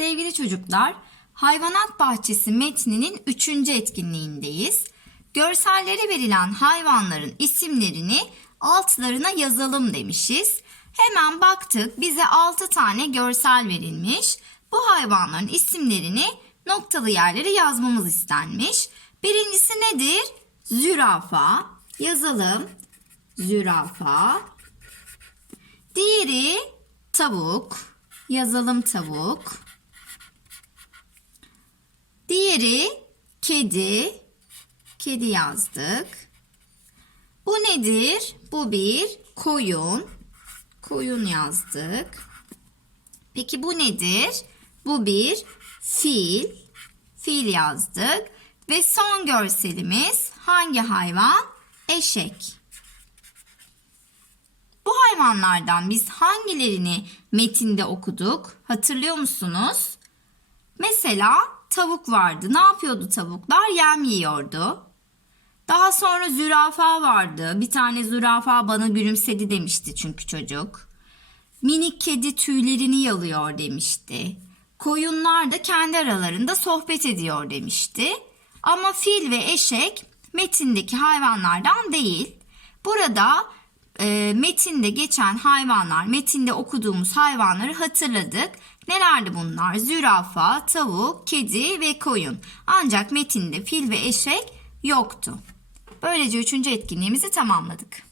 Sevgili çocuklar, Hayvanat Bahçesi metninin 3. etkinliğindeyiz. Görsellere verilen hayvanların isimlerini altlarına yazalım demişiz. Hemen baktık bize 6 tane görsel verilmiş. Bu hayvanların isimlerini noktalı yerlere yazmamız istenmiş. Birincisi nedir? Zürafa. Yazalım. Zürafa. Diğeri tavuk. Yazalım tavuk. Diğeri kedi. Kedi yazdık. Bu nedir? Bu bir koyun. Koyun yazdık. Peki bu nedir? Bu bir fil. Fil yazdık. Ve son görselimiz hangi hayvan? Eşek. Bu hayvanlardan biz hangilerini metinde okuduk? Hatırlıyor musunuz? Mesela tavuk vardı. Ne yapıyordu tavuklar? Yem yiyordu. Daha sonra zürafa vardı. Bir tane zürafa bana gülümsedi demişti çünkü çocuk. Minik kedi tüylerini yalıyor demişti. Koyunlar da kendi aralarında sohbet ediyor demişti. Ama fil ve eşek metindeki hayvanlardan değil. Burada e, metinde geçen hayvanlar, metinde okuduğumuz hayvanları hatırladık. Nelerdi bunlar? Zürafa, tavuk, kedi ve koyun. Ancak metinde fil ve eşek yoktu. Böylece üçüncü etkinliğimizi tamamladık.